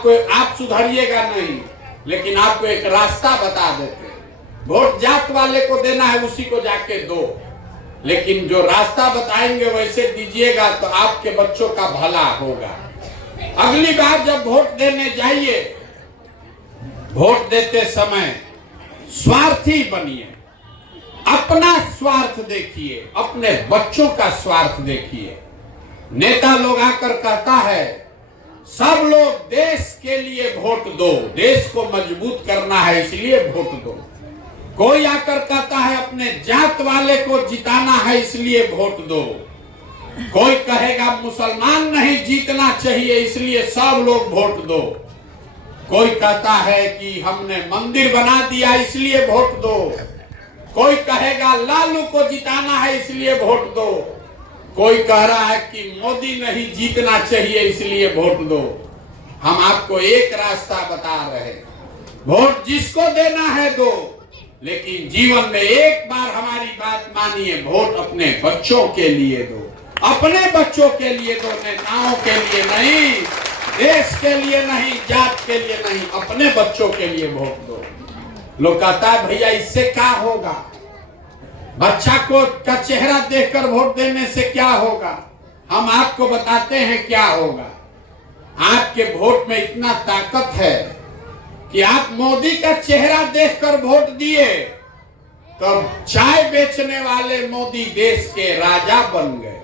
आप सुधरिएगा नहीं, लेकिन आपको एक रास्ता बता देते हैं। वोट जात वाले को देना है, उसी को जाके दो, लेकिन जो रास्ता बताएंगे वैसे दीजिएगा तो आपके बच्चों का भला होगा। अगली बार जब वोट देने जाइए, वोट देते समय स्वार्थी बनिए, अपना स्वार्थ देखिए, अपने बच्चों का स्वार्थ देखिए। नेता लोग आकर कहता है सब लोग देश के लिए वोट दो, देश को मजबूत करना है इसलिए वोट दो। कोई आकर कहता है अपने जात वाले को जिताना है इसलिए वोट दो। कोई कहेगा मुसलमान नहीं जीतना चाहिए इसलिए सब लोग वोट दो। कोई कहता है कि हमने मंदिर बना दिया इसलिए वोट दो। कोई कहेगा लालू को जिताना है इसलिए वोट दो। कोई कह रहा है कि मोदी नहीं जीतना चाहिए इसलिए वोट दो। हम आपको एक रास्ता बता रहे हैं, वोट जिसको देना है दो, लेकिन जीवन में एक बार हमारी बात मानिए, वोट अपने बच्चों के लिए दो, अपने बच्चों के लिए दो, नेताओं के लिए नहीं, देश के लिए नहीं, जात के लिए नहीं, अपने बच्चों के लिए वोट दो। लोग कहता है भैया इससे क्या होगा, बच्चा को का चेहरा देखकर वोट देने से क्या होगा। हम आपको बताते हैं क्या होगा। आपके वोट में इतना ताकत है कि आप मोदी का चेहरा देखकर वोट दिए तो चाय बेचने वाले मोदी देश के राजा बन गए।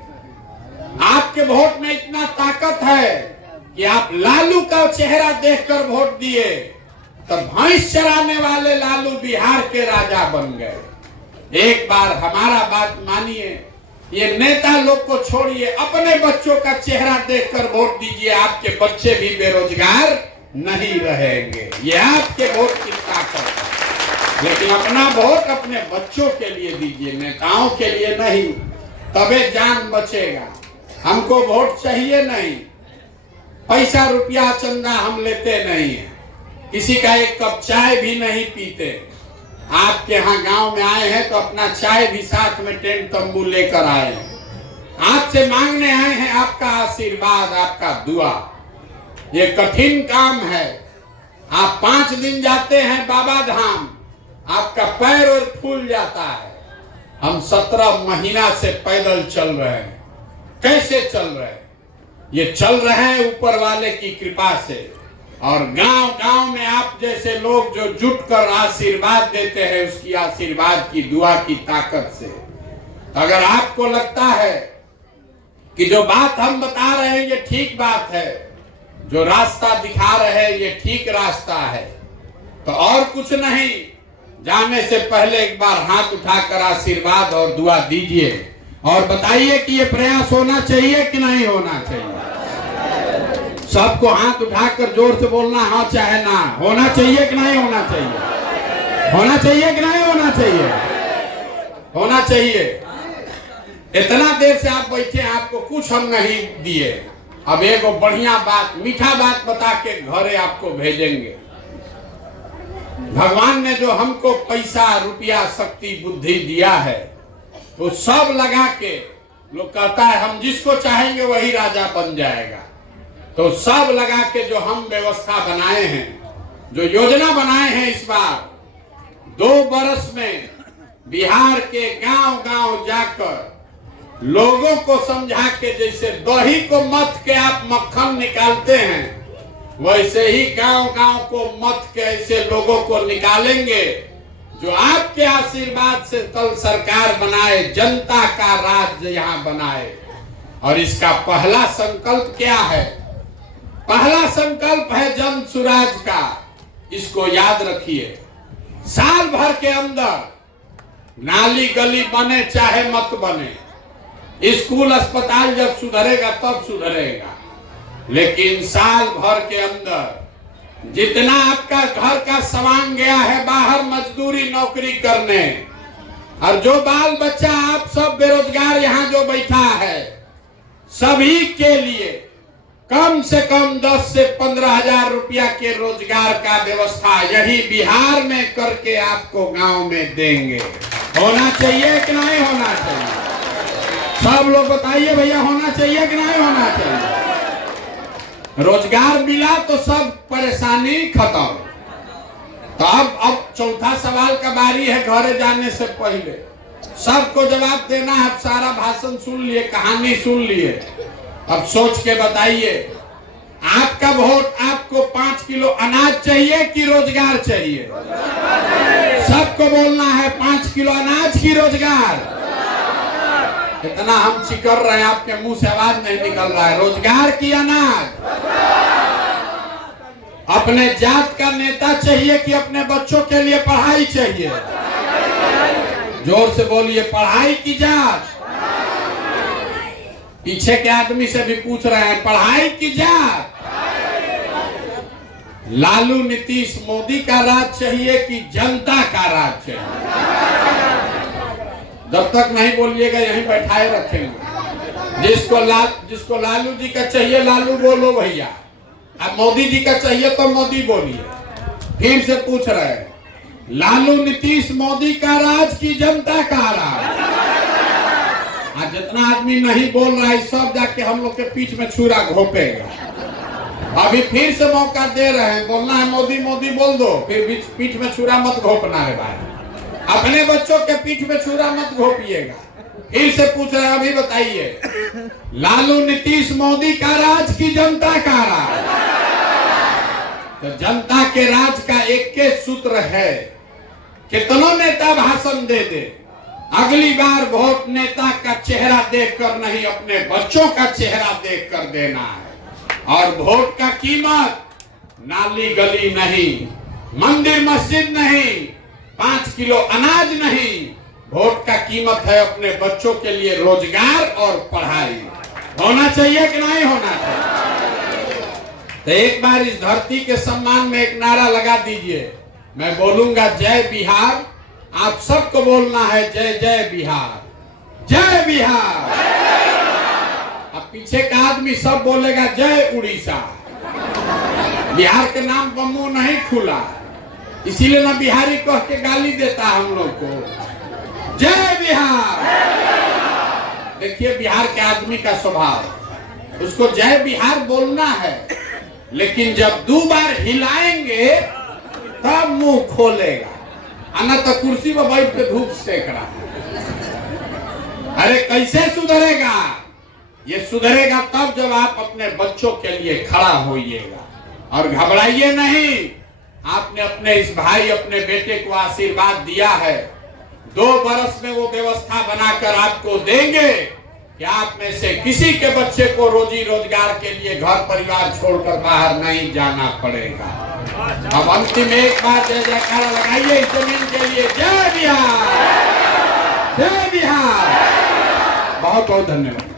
आपके वोट में इतना ताकत है कि आप लालू का चेहरा देखकर वोट दिए तो भैंस चराने वाले लालू बिहार के राजा बन गए। एक बार हमारा बात मानिए, ये नेता लोग को छोड़िए, अपने बच्चों का चेहरा देखकर वोट दीजिए, आपके बच्चे भी बेरोजगार नहीं रहेंगे। ये आपके वोट की ताकत है। लेकिन अपना वोट अपने बच्चों के लिए दीजिए, नेताओं के लिए नहीं, तबे जान बचेगा। हमको वोट चाहिए नहीं, पैसा रुपया चंदा हम लेते नहीं है, किसी का एक कप चाय भी नहीं पीते। आपके यहाँ गांव में आए हैं तो अपना चाय भी साथ में टेंट तंबू लेकर आए हैं। आपसे मांगने आए हैं आपका आशीर्वाद, आपका दुआ। ये कठिन काम है। आप 5 दिन जाते हैं बाबा धाम, आपका पैर और फूल जाता है। हम 17 महीना से पैदल चल रहे हैं। कैसे चल रहे हैं? ये चल रहे हैं ऊपर वाले की कृपा से, और गांव गांव में आप जैसे लोग जो जुट कर आशीर्वाद देते हैं, उसकी आशीर्वाद की दुआ की ताकत से। अगर आपको लगता है कि जो बात हम बता रहे हैं ये ठीक बात है, जो रास्ता दिखा रहे हैं ये ठीक रास्ता है, तो और कुछ नहीं, जाने से पहले एक बार हाथ उठाकर आशीर्वाद और दुआ दीजिए और बताइए कि ये प्रयास होना चाहिए कि नहीं होना चाहिए। सबको हाथ उठाकर जोर से बोलना हाँ चाहे ना, होना चाहिए कि नहीं होना चाहिए, होना चाहिए कि नहीं होना चाहिए, होना चाहिए। इतना देर से आप बैठे, आपको कुछ हम नहीं दिए, अब एक बढ़िया बात, मीठा बात बता के घरे आपको भेजेंगे। भगवान ने जो हमको पैसा रुपया शक्ति बुद्धि दिया है तो सब लगा के, लोग कहता है हम जिसको चाहेंगे वही राजा बन जाएगा, तो सब लगा के जो हम व्यवस्था बनाए हैं, जो योजना बनाए हैं, इस बार 2 बरस में बिहार के गांव गांव जाकर लोगों को समझा के, जैसे दही को मथ के आप मक्खन निकालते हैं, वैसे ही गांव गांव को मथ के ऐसे लोगों को निकालेंगे जो आपके आशीर्वाद से कल सरकार बनाए, जनता का राज्य यहाँ बनाए। और इसका पहला संकल्प क्या है? पहला संकल्प है जन सुराज का। इसको याद रखिए। साल भर के अंदर नाली गली बने चाहे मत बने, स्कूल अस्पताल जब सुधरेगा तब सुधरेगा, लेकिन साल भर के अंदर जितना आपका घर का सामान गया है बाहर मजदूरी नौकरी करने, और जो बाल बच्चा आप सब बेरोजगार यहाँ जो बैठा है, सभी के लिए कम से कम 10 से 15 हजार रुपया के रोजगार का व्यवस्था यही बिहार में करके आपको गांव में देंगे। होना चाहिए कि नहीं होना चाहिए? सब लोग बताइए भैया, होना चाहिए कि नहीं होना चाहिए? रोजगार मिला तो सब परेशानी खत्म। तो अब चौथा सवाल का बारी है घरे जाने से पहले। सबको जवाब देना है। अब सारा भाषण सुन लिए, कहानी सुन लिए, अब सोच के बताइए आपका वोट आपको 5 किलो अनाज चाहिए कि रोजगार चाहिए? सबको बोलना है 5 किलो अनाज की रोजगार। इतना हम चिकर रहे हैं, आपके मुंह से आवाज नहीं निकल रहा है। रोजगार की अनाज? अपने जात का नेता चाहिए कि अपने बच्चों के लिए पढ़ाई चाहिए? जोर से बोलिए, पढ़ाई की जात? पीछे के आदमी से भी पूछ रहे हैं, पढ़ाई की जात? लालू नीतीश मोदी का राज चाहिए कि जनता का राज चाहिए? जब तक नहीं बोलिएगा यहीं बैठाए रखेंगे। जिसको लालू जी का चाहिए लालू बोलो भैया, अब मोदी जी का चाहिए तो मोदी बोलिए। फिर से पूछ रहे हैं, लालू नीतीश मोदी का राज की जनता का राज? आज जितना आदमी नहीं बोल रहा है सब जाके हम लोग के पीठ में छुरा घोपेगा। अभी फिर से मौका दे रहे हैं, बोलना है मोदी मोदी बोल दो, फिर पीठ में छुरा मत घोपना है भाई। अपने बच्चों के पीठ में छुरा मत घोपिएगा। फिर से पूछ रहे हैं, अभी बताइए, लालू नीतीश मोदी का राज की जनता का राज? तो जनता के राज का एक के सूत्र है, कितनों नेता भाषण दे दे, अगली बार वोट नेता का चेहरा देखकर नहीं अपने बच्चों का चेहरा देखकर देना है। और वोट का कीमत नाली गली नहीं, मंदिर मस्जिद नहीं, 5 किलो अनाज नहीं, वोट का कीमत है अपने बच्चों के लिए रोजगार और पढ़ाई। होना चाहिए कि नहीं होना चाहिए? तो एक बार इस धरती के सम्मान में एक नारा लगा दीजिए। मैं बोलूंगा जय बिहार, आप सबको बोलना है जय जय बिहार, जय बिहार। अब पीछे का आदमी सब बोलेगा जय उड़ीसा। बिहार के नाम पर मुंह नहीं खुला, इसीलिए ना बिहारी कह के गाली देता हम लोग को। जय बिहार। देखिए बिहार के आदमी का स्वभाव, उसको जय बिहार बोलना है, लेकिन जब 2 बार हिलाएंगे तब मुंह खोलेगा, अन्ना तो कुर्सी पर बैठ के धूप सेक रहा है। अरे कैसे सुधरेगा? ये सुधरेगा तब जब आप अपने बच्चों के लिए खड़ा होइएगा। और घबराइए नहीं, आपने अपने इस भाई अपने बेटे को आशीर्वाद दिया है, 2 बरस में वो व्यवस्था बनाकर आपको देंगे कि आप में से किसी के बच्चे को रोजी रोजगार के लिए घर परिवार छोड़कर बाहर नहीं जाना पड़ेगा। अब अंतिम एक बार जय जयकारा लगाइए इस जमीन के लिए। जय बिहार, जय बिहार। बहुत बहुत धन्यवाद।